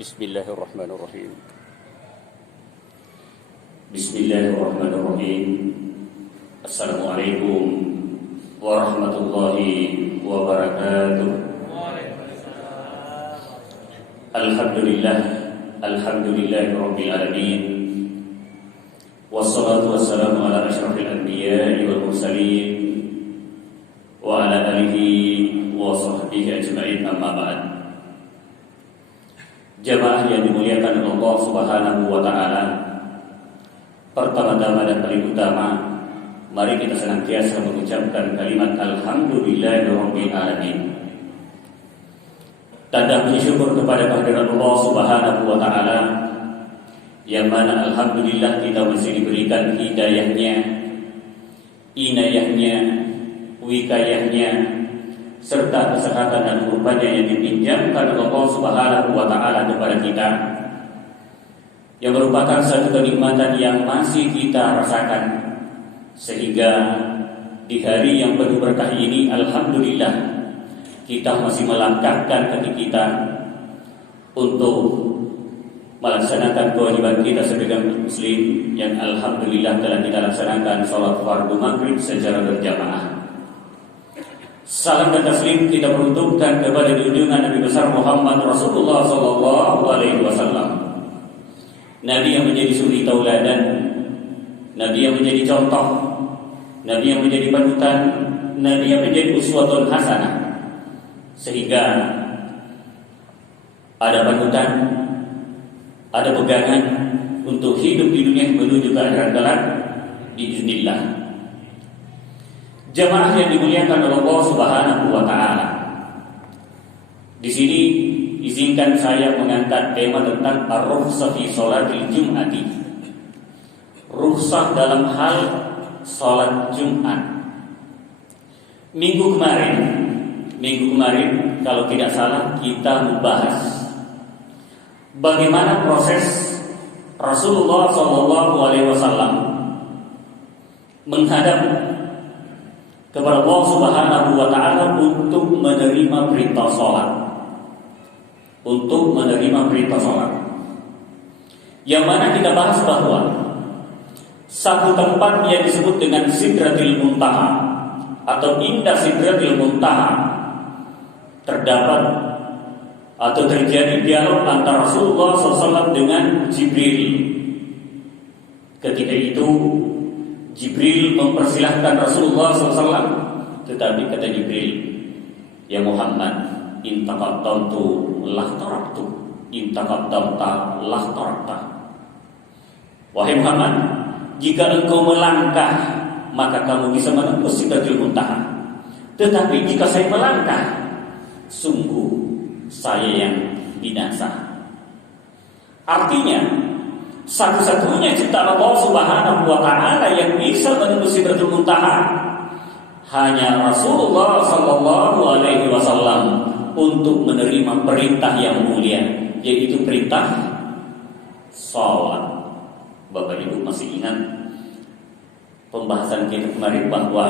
Bismillahirrahmanirrahim. Bismillahirrahmanirrahim. Assalamualaikum warahmatullahi wabarakatuh. Alhamdulillah, alhamdulillahi rabbil alamin. Wassalatu wassalamu ala asyrafil anbiya'i wal mursalin wa ala alihi wa sahbihi ajma'in, amma ba'd. Jamaah yang dimuliakan Allah Subhanahu wa taala, pertama-tama dan paling utama, mari kita senantiasa mengucapkan kalimat alhamdulillahirabbil alamin. Tanda puji syukur kepada kehadirat Allah Subhanahu wa taala, yang mana alhamdulillah kita masih diberikan hidayahnya, inayahnya, wikayahnya, serta kesehatan dan kurbannya yang dipinjamkan Allah Subhanahu wa taala kepada kita, yang merupakan satu kenikmatan yang masih kita rasakan, sehingga di hari yang penuh berkah ini alhamdulillah kita masih melangkahkan kaki kita untuk melaksanakan kewajiban kita sebagai muslim, yang alhamdulillah telah kita laksanakan salat fardu maghrib secara berjamaah. Salam dan taslim kita peruntukkan kepada junjungan Nabi besar Muhammad Rasulullah sallallahu alaihi wasallam. Nabi yang menjadi suri tauladan, Nabi yang menjadi contoh, Nabi yang menjadi panutan, Nabi yang menjadi uswatun hasanah, sehingga ada panutan, ada pegangan untuk hidup di dunia menuju ke akhirat kelak biiznillah. Jamaah yang dimuliakan oleh Allah Subhanahu wa taala. Di sini izinkan saya mengangkat tema tentang ar-rukhsah fi sholatil jum'ati. Rukhsah dalam hal salat Jumat. Minggu kemarin kalau tidak salah kita membahas bagaimana proses Rasulullah SAW menghadap kepada Allah Subhanahu wa taala untuk menerima perintah salat. Untuk menerima perintah salat. Yang mana kita bahas bahwa satu tempat yang disebut dengan Sidratil Muntaha atau Indah Sidratil Muntaha terdapat atau terjadi dialog antara Rasulullah SAW dengan Jibril. Ketika itu Jibril mempersilahkan Rasulullah SAW, tetapi kata Jibril, ya Muhammad, in taqaddamtu lah taraktu, in taqaddamta lah tarakta. Wahai Muhammad, jika engkau melangkah maka kamu bisa menembus Sidratul Muntaha. Tetapi jika saya melangkah, sungguh saya yang binasa. Artinya satu-satunya ciptaan Allah Subhanahu wa taala yang bisa menembus Sidratul Muntaha hanya Rasulullah sallallahu alaihi wasallam untuk menerima perintah yang mulia, yaitu perintah salat. Bapak Ibu masih ingat pembahasan kita kemarin bahwa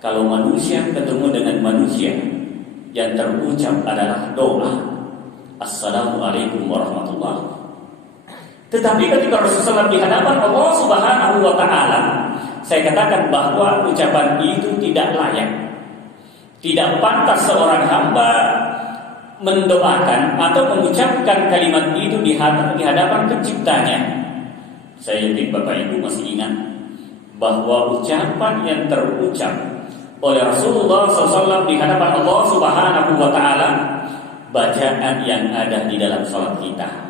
kalau manusia ketemu dengan manusia, yang terucap adalah doa, Assalamualaikum warahmatullahi. Tetapi ketika Rasulullah di hadapan Allah Subhanahu wa taala, saya katakan bahwa ucapan itu tidak layak. Tidak pantas seorang hamba mendoakan atau mengucapkan kalimat itu di hadapan penciptanya. Saya yakin Bapak Ibu masih ingat bahwa ucapan yang terucap oleh Rasulullah SAW di hadapan Allah Subhanahu wa taala, bacaan yang ada di dalam salat kita.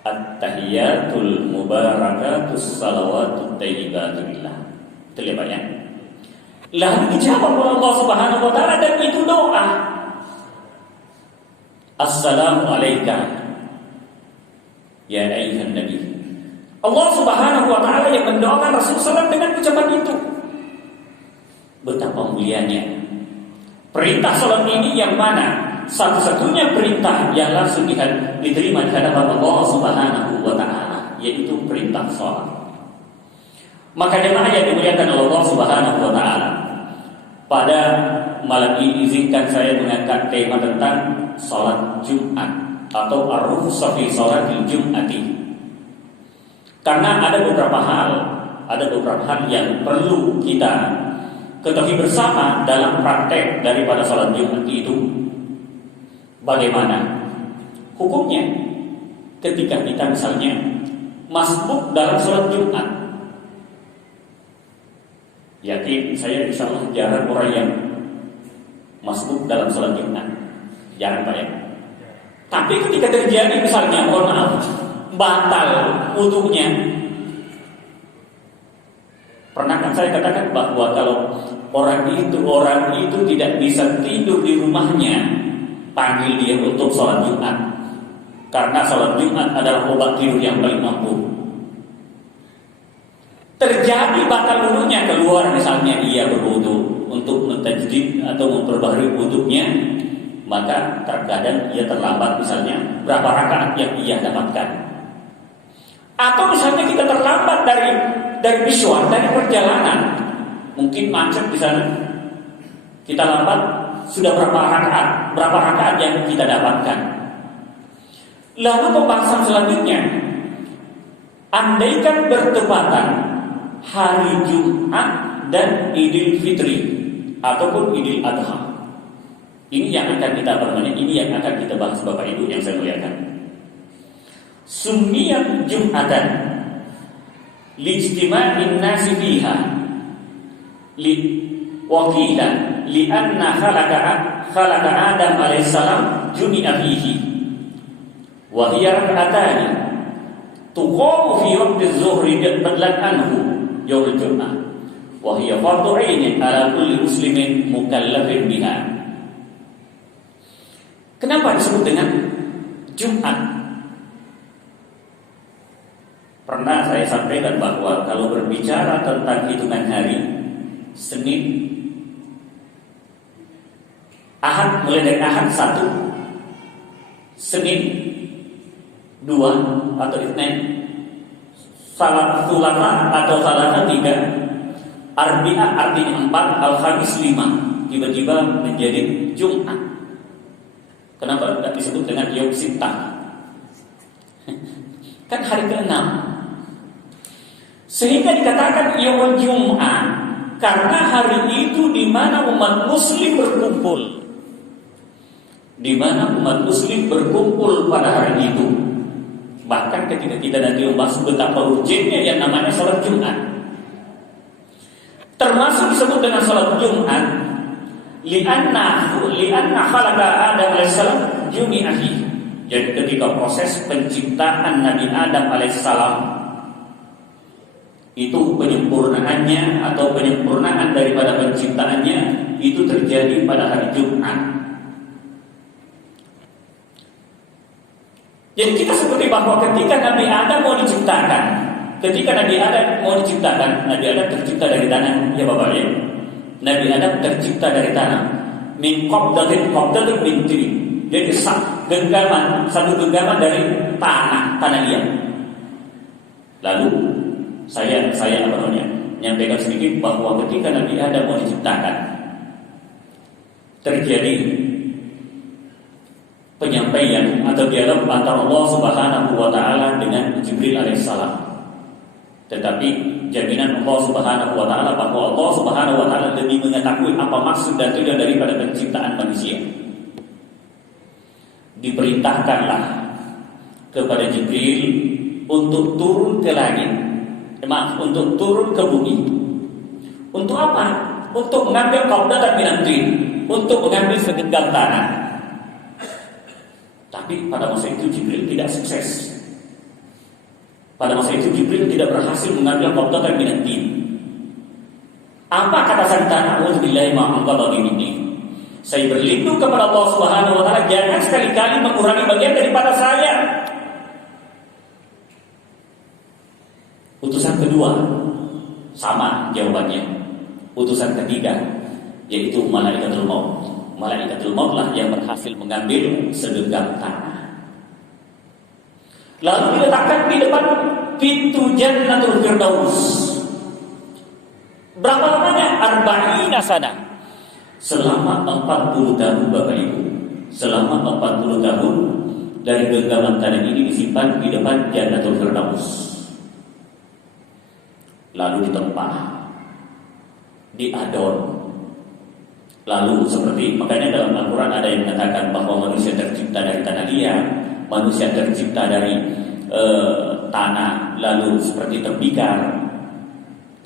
At-tahiyatul mubarakatus salawatut thayyibatulillah. Itu ya Pak ya. Lalu dijawab oleh Allah Subhanahu wa taala, dan itu doa. Assalamu alayka ya ayyuhan nabi. Allah Subhanahu wa taala yang mendoakan Rasulullah SAW dengan ucapan itu. Betapa mulianya perintah salat ini, yang mana satu-satunya perintah yang langsung diterima di hadapan Allah Subhanahu wa taala, yaitu perintah salat. Maka jemaah yang dimuliakan oleh Allah Subhanahu wa taala, pada malam ini izinkan saya mengangkat tema tentang salat Jumat. atau ar-rukhsah fi sholatil jum'ati. Karena ada beberapa hal yang perlu kita ketahui bersama dalam praktek daripada sholat Jumat itu. Bagaimana hukumnya ketika kita misalnya masbuk dalam sholat Jumat? Yakin saya insyaallah jarang orang yang masbuk dalam sholat Jumat, jarang Pak ya. Tapi ketika terjadi misalnya mohon maaf batal wudunya, pernah kan saya katakan bahwa kalau orang itu tidak bisa tidur di rumahnya, panggil dia untuk sholat Jumat, karena sholat Jumat adalah obat tidur yang paling ampuh. Terjadi batal wudunya, keluar misalnya ia berwudu untuk mentajdid atau memperbaharui wudunya, maka terkadang ia terlambat misalnya berapa rakaat yang ia dapatkan. Atau misalnya kita terlambat dari mishwar, dari perjalanan, mungkin macet di sana, kita lambat, sudah berapa rakaat yang kita dapatkan. Lalu pembahasan selanjutnya, andaikan bertepatan hari Jumat dan Idul Fitri ataupun Idul Adha, ini yang akan kita ini yang akan kita bahas Bapak Ibu yang saya muliakan. Summiyat Jum'atan lijtima'in nasi fiha waqila li'anna khalaqa Adam alaihissalam jumi'a fihi wa hiya rak'atani tuqamu fi waqti zuhri badlan anhu yaumul jum'ah wa hiya fardhu 'ainin 'ala kulli muslimin mukallafin biha. Kenapa disebut dengan Jumat? Pernah saya sampaikan bahwa kalau berbicara tentang hitungan hari, Senin, Ahad, mulai dari Ahad 1, Senin 2 atau Isnin, Sulasa atau Salasa 3, Arbi'a artinya 4, Al-Khamis 5, tiba-tiba menjadi Jumat. Kenapa tidak disebut dengan Yaum Sittah? Kan hari ke-6. Sehingga dikatakan Yaumul Jum'ah karena hari itu di mana umat muslim berkumpul. Di mana umat muslim berkumpul pada hari itu. Bahkan ketika kita nanti membahas betapa urgennya yang namanya salat Jumat. Termasuk disebut dengan salat Jumat li'anna khalaqa Adam alaihissalam jumi'ahi. Jadi ketika proses penciptaan Nabi Adam alaihissalam itu penyempurnaannya atau penyempurnaan daripada penciptaannya itu terjadi pada hari Jumat. Jadi kita seperti bahwa ketika Nabi Adam mau diciptakan, Nabi Adam tercipta dari tanah, ya Bapak ya. Nabi Adam tercipta dari tanah. Min qabdatin min tin. Jadi satu genggaman dari tanah liat. Lalu saya nyampaikan sedikit bahwa ketika Nabi Adam mau diciptakan, terjadi penyampaian atau dialog antara Allah Subhanahu wa taala dengan Jibril alaihissalam. Tetapi jaminan Allah Subhanahu wa taala bahwa Allah Subhanahu wa taala lebih mengetahui apa maksud dan tujuan daripada penciptaan manusia. Diperintahkanlah kepada Jibril untuk turun ke langit. Untuk turun ke bumi. Untuk apa? Untuk mengambil qabdatan minan tin, untuk mengambil segenggam tanah. Tapi pada masa itu Jibril tidak sukses. Pada masa itu Jibril tidak berhasil mengambil qabdatan minan tin. Apa kata sang tanah? A'udzubillahi minni. Saya berlindung kepada Allah Subhanahu wa taala, jangan sekali-kali mengurangi bagian daripada saya. Utusan kedua sama jawabannya. Utusan ketiga yaitu malaikatul maut. Malaikatul maut lah yang berhasil mengambil segenggam tanah. Lalu diletakkan di depan pintu Jannatul Firdaus. Berapa lamanya? 40 sana. Selama 40 tahun Bapak Ibu. Selama 40 tahun dari genggaman tanah ini disimpan di depan Jannatul Firdaus, lalu ditempah, diadon. Lalu seperti makanya dalam Al-Quran ada yang mengatakan bahwa manusia tercipta dari tanah liat, manusia tercipta dari tanah, lalu seperti tembikar.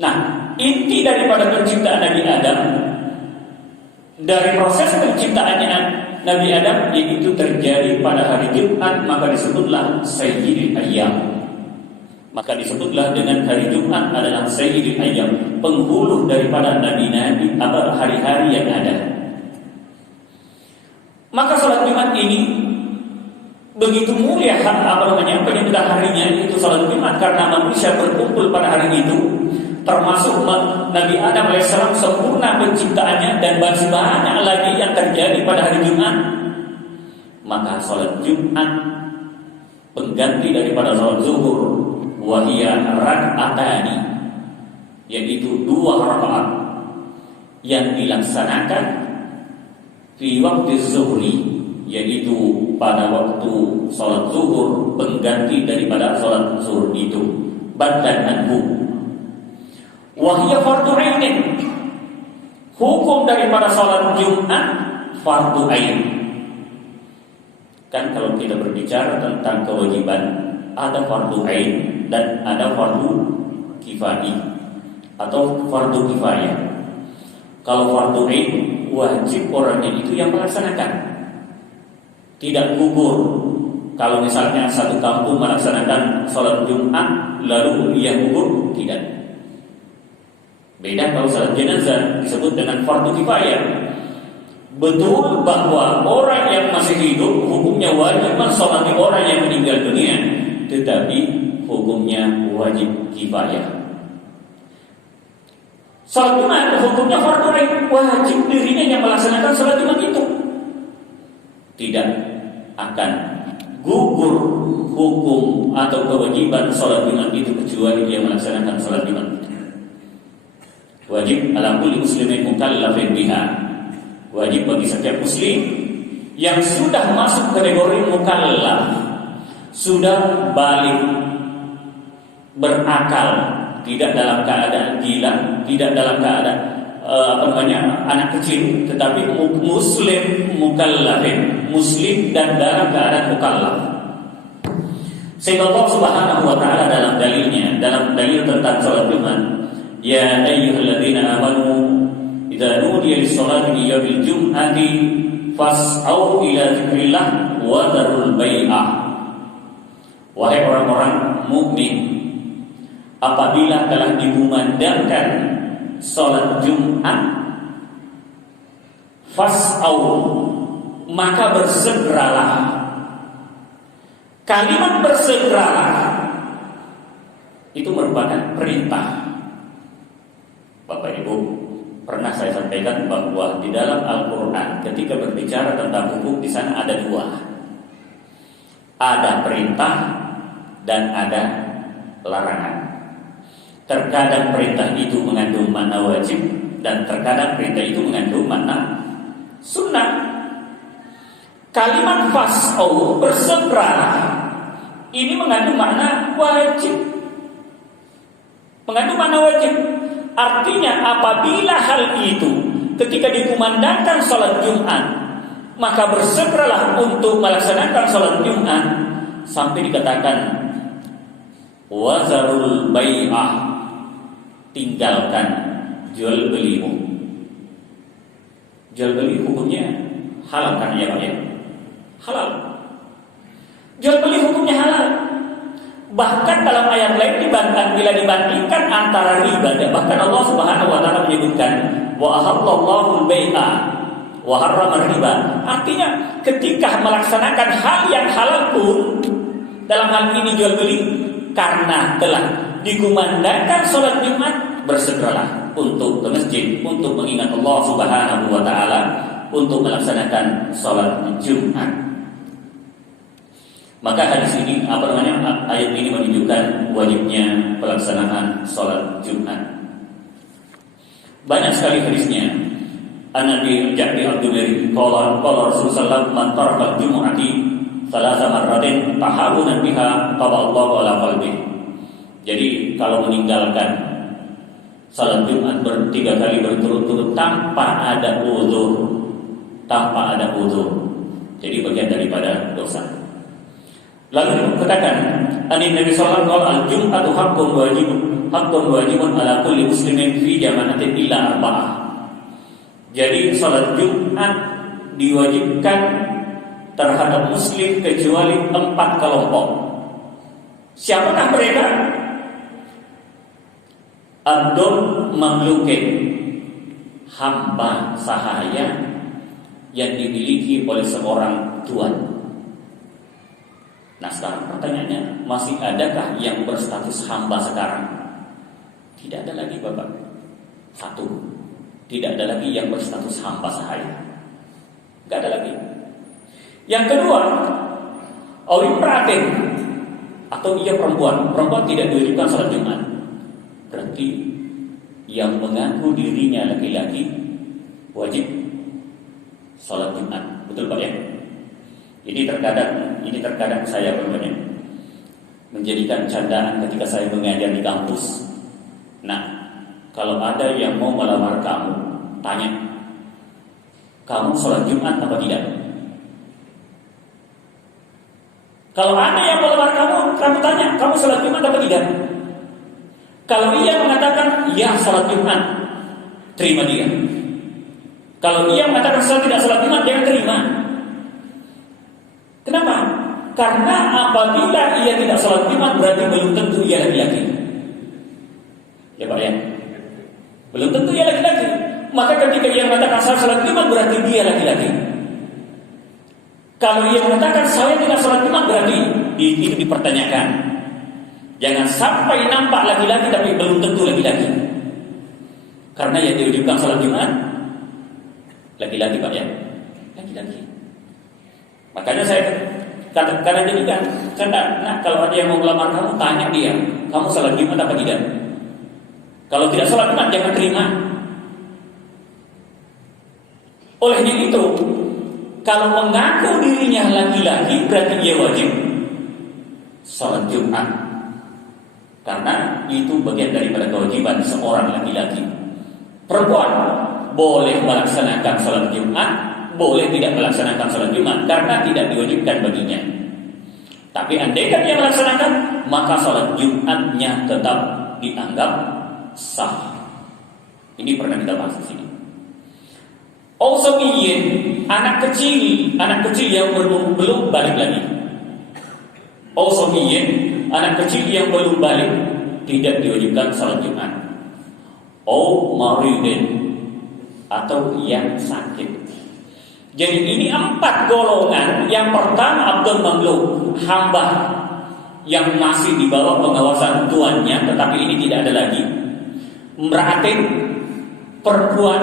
Nah, inti daripada penciptaan Nabi Adam, dari proses penciptaannya Nabi Adam, yaitu terjadi pada hari Jumat, maka disebutlah Sayyidil Ayyam. Maka disebutlah dengan hari Jumat adalah Sayyidil Ayyam, penghulu daripada nabi-nabi, hari-hari yang ada. Maka salat Jumat ini begitu mulia penyebut harinya, itu salat Jumat, karena manusia berkumpul pada hari itu, termasuk Nabi Adam AS sempurna penciptaannya dan masih banyak lagi yang terjadi pada hari Jumat. Maka salat Jumat pengganti daripada salat zuhur, wahia rak'atani, yaitu 2 rakaat yang dilaksanakan fi waktu zuhri, yaitu pada waktu salat zuhur, pengganti daripada salat zuhur itu, badan anhu. Wahia fardu ainin, hukum daripada salat Jumat fardu ain. Kan kalau kita berbicara tentang kewajiban, ada fardu ain dan ada fardu kifai atau fardu kifayah. Kalau fardu ain, wajib orangnya itu yang melaksanakan, tidak gugur. Kalau misalnya satu kampung melaksanakan salat Jumat lalu dia gugur, tidak. Beda kalau salat jenazah disebut dengan fardu kifayah. Betul bahwa orang yang masih hidup hukumnya wajib mensolati orang yang meninggal dunia, tetapi hukumnya wajib kifayah. Salat Jumat hukumnya fardu ain, wajib dirinya yang melaksanakan salat Jumat itu. Tidak akan gugur hukum atau kewajiban salat Jumat itu kecuali dia melaksanakan salat Jumat. Wajib ala kulli muslimin mukallafin biha, wajib bagi setiap muslim yang sudah masuk kategori mukallaf, sudah balik, berakal, tidak dalam keadaan gila, tidak dalam keadaan anak kecil, tetapi muslim mukallafin, muslim dan dalam keadaan mukallaf. Sehingga Allah Subhanahu wa taala dalam dalilnya, dalam dalil tentang salat Jumat, ya ayyuhalladzina amanu idza nudiya lis-sholati min yaumil jum'ati fas'au ila dzikrillah wa dzarul bai'ah. Wahai orang-orang mukmin, apabila telah dikumandangkan salat Jumat, fas'au, maka bersegeralah. Kalimat bersegeralah itu merupakan perintah. Bapak Ibu, pernah saya sampaikan bahwa di dalam Al-Quran ketika berbicara tentang hukum, di sana ada 2. Ada perintah dan ada larangan. Terkadang perintah itu mengandung makna wajib dan terkadang perintah itu mengandung makna sunnah. Kalimat fas'au, bersegeralah, ini mengandung makna wajib. Mengandung makna wajib. Artinya apabila hal itu ketika dikumandangkan salat Jumat, maka bersegeralah untuk melaksanakan salat Jumat, sampai dikatakan wazarul bai'ah, tinggalkan jual belimu. Jual beli hukumnya halal kan ya Pak ya? Halal. Jual beli hukumnya halal. Bahkan dalam ayat lain bila dibandingkan antara riba, bahkan Allah Subhanahu wa taala menyebutkan wa ahallallahu al-bai'a wa harrama riba. Artinya ketika melaksanakan hal yang halal pun, dalam hal ini jual beli, karena telah dikumandangkan salat Jumat, bersegeralah untuk ke masjid untuk mengingat Allah Subhanahu wa taala, untuk melaksanakan salat Jumat. Maka hadis ini ayat ini menunjukkan wajibnya pelaksanaan salat Jumat. Banyak sekali hadisnya. An-Nabi Ja'bi Abdul Malik qala Rasulullah sallallahu alaihi wasallam man taraka al-jum'ati salasa marratin tahawunan biha taballahu ala qalbi. Jadi kalau meninggalkan salat Jumat 3 kali berturut-turut tanpa ada uzur, jadi bagian daripada dosa. Lalu katakan, Nabi sallallahu alaihi wasallam al-jum'atu haqqun wajibun ala kulli muslimin fi jama'atin illa arba'ah. Jadi salat Jumat diwajibkan terhadap muslim kecuali 4 kelompok. Siapakah mereka? Abdul mamlukin, hamba sahaya yang dimiliki oleh seorang tuan. Nah sekarang pertanyaannya, masih adakah yang berstatus hamba sekarang? Tidak ada lagi Bapak. Satu, tidak ada lagi yang berstatus hamba sahaya. Tidak ada lagi. Yang kedua, imra'atin, atau ia perempuan tidak diwajibkan salat Jumat. Berarti yang mengaku dirinya laki-laki wajib salat Jumat. Betul Pak ya? Ini terkadang saya menjadikan candaan ketika saya mengajar di kampus. Nah, kalau ada yang mau melamar kamu, tanya, kamu salat Jumat apa tidak? Kalau ada yang melamar kamu tanya, kamu salat Jumat apa tidak? Kalau ia mengatakan ya salat Jumat, terima dia. Kalau ia mengatakan saya tidak salat Jumat, jangan terima. Kenapa? Karena apabila ia tidak salat Jumat berarti belum tentu ia laki-laki. Ya Pak ya? Belum tentu ia laki-laki. Maka ketika ia mengatakan saya salat Jumat berarti dia laki-laki. Kalau ia mengatakan saya tidak salat Jumat berarti itu dipertanyakan. Jangan sampai nampak laki-laki tapi belum tentu laki-laki. Karena yang diwajibkan salat Jumat laki-laki Pak ya, laki-laki. Makanya saya kadang jadikan canda. Nah kalau ada yang mau melamar kamu, tanya dia, kamu salat Jumat apa tidak? Kalau tidak salat Jumat jangan terima. Oleh itu, kalau mengaku dirinya laki-laki berarti dia wajib salat Jumat. Karena itu bagian daripada kewajiban seorang laki-laki. Perempuan boleh melaksanakan salat Jumat, boleh tidak melaksanakan salat Jumat karena tidak diwajibkan baginya. Tapi andaikan dia melaksanakan, maka salat Jumatnya tetap dianggap sah. Ini pernah kita bahas di sini. Ausabiyin, anak kecil yang belum balik lagi. Ausabiyin, anak kecil yang belum balik tidak diwajibkan salat Jumat. Maridin, atau yang sakit. Jadi ini 4 golongan. Yang pertama Abdul Mamluk, hamba yang masih di bawah pengawasan tuannya, tetapi ini tidak ada lagi. Imra'atin, perempuan.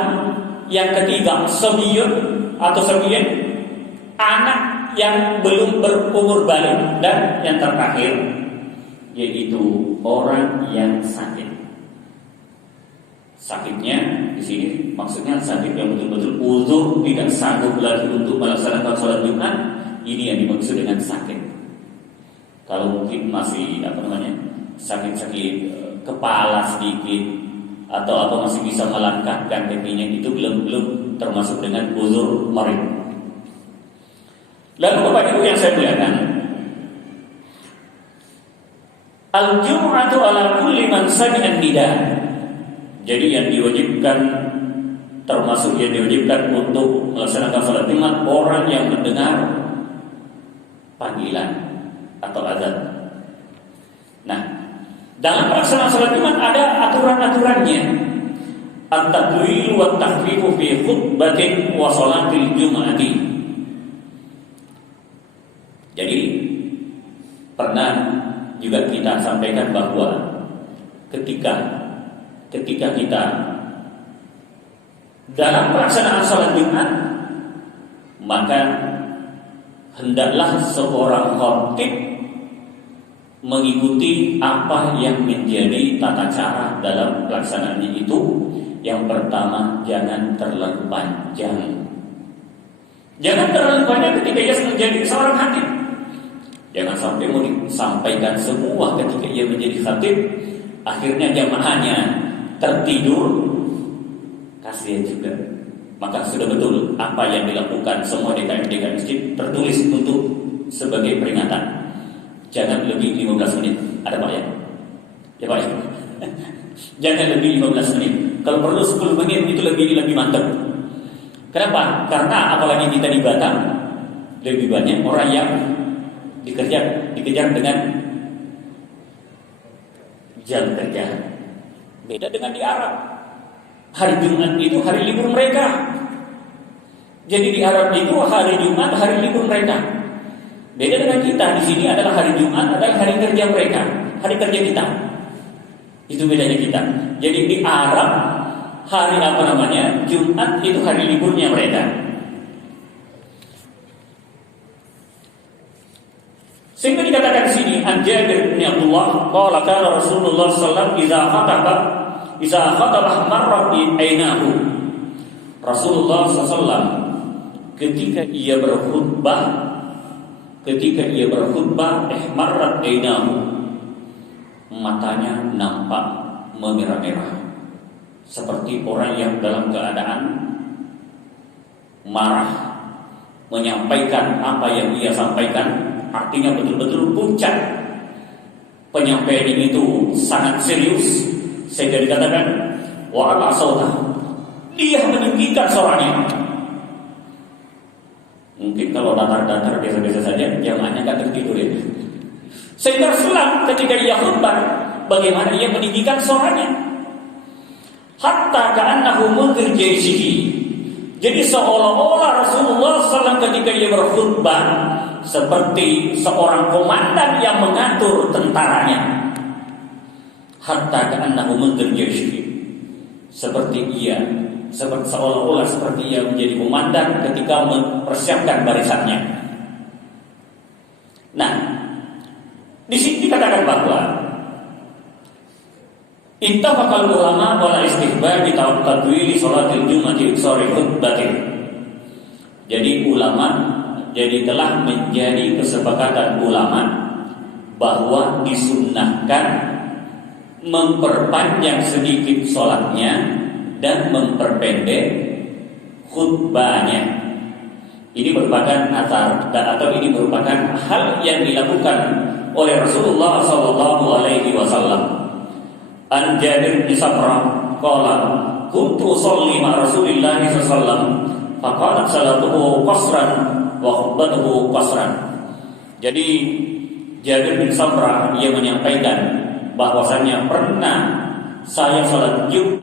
Yang ketiga sabiyun atau sabiyin, anak yang belum berumur balik. Dan yang terakhir yaitu orang yang sakit. Sakitnya di sini maksudnya sakit yang betul-betul uzur, tidak sanggup lagi untuk melaksanakan sholat Jumat. Ini yang dimaksud dengan sakit. Kalau mungkin masih sakit-sakit kepala sedikit atau masih bisa melangkahkan kakinya, itu belum termasuk dengan uzur marid. Lalu Bapak Ibu yang saya muliakan, al-jum'atu ala kulli man sami'a nida. Jadi yang diwajibkan, termasuk yang diwajibkan untuk melaksanakan salat Jumat, orang yang mendengar panggilan atau azan. Nah, dalam pelaksanaan salat Jumat ada aturan-aturannya. At-tadwil wa takhfifu fi khutbatin wa salatil jum'ati. Jadi pernah juga kita sampaikan bahwa ketika kita dalam pelaksanaan salat Jumat, maka hendaklah seorang khatib mengikuti apa yang menjadi tata cara dalam pelaksanaannya itu. Yang pertama, jangan terlalu panjang. Jangan terlalu panjang ketika ia menjadi seorang khatib. Jangan sampai mau disampaikan semua ketika ia menjadi khatib, akhirnya jamaahnya tertidur, kasihan juga. Maka sudah betul apa yang dilakukan semua DKM masjid tertulis untuk sebagai peringatan. Jangan lebih 15 menit. Ada Pak ya? Ya Pak ya? Jangan lebih 15 menit. Kalau perlu 10 menit itu lebih mantap. Kenapa? Karena apalagi kita di Batam, lebih banyak orang yang dikejar dengan jam kerja. Beda dengan di Arab. Hari Jumat itu hari libur mereka. Jadi di Arab itu hari Jumat hari libur mereka. Beda dengan kita, di sini adalah hari Jumat adalah hari kerja mereka, hari kerja kita. Itu bedanya kita. Jadi di Arab hari Jumat itu hari liburnya mereka. Sehingga dikatakan di sini, an Jabir bin Abdullah qala kana Rasulullah sallallahu alaihi wasallam idza khataba marra bi ainahu. Rasulullah sallallahu ketika ia berkhutbah ihmarrat ainahu, matanya nampak memerah-merah seperti orang yang dalam keadaan marah menyampaikan apa yang ia sampaikan. Artinya betul-betul puncak penyampaian itu sangat serius, sehingga dikatakan wa ala sauta, dia meninggikan suaranya. Mungkin kalau datar-datar biasa-biasa saja, jamaahnya kan tertidur ya. Sehingga Rasulullah ketika ia khutbah, bagaimana ia meninggikan suaranya, hatta ka'annahu mudhir jaisihi. Jadi seolah-olah Rasulullah SAW ketika ia berkhutbah seperti seorang komandan yang mengatur tentaranya. Hatta ka'annahu mudhir jaisihi, seperti seolah-olah seperti ia menjadi komandan ketika mempersiapkan barisannya. Nah, di sini dikatakan bahwa ittafaqal ulama wala istihbab bi tadwili salatil jum'ati sore khutbatin. Jadi telah menjadi kesepakatan ulama bahwa disunnahkan memperpanjang sedikit sholatnya dan memperpendek khutbahnya. Ini merupakan atau ini merupakan hal yang dilakukan oleh Rasulullah SAW. An Jabir bin Samrah qala kuntu usolli ma Rasulillah sallallahu faqalat salatuhu qasran wa khutbatuhu qasran. Jadi Jabir bin Samrah ia menyampaikan bahwasanya pernah saya salat Jumat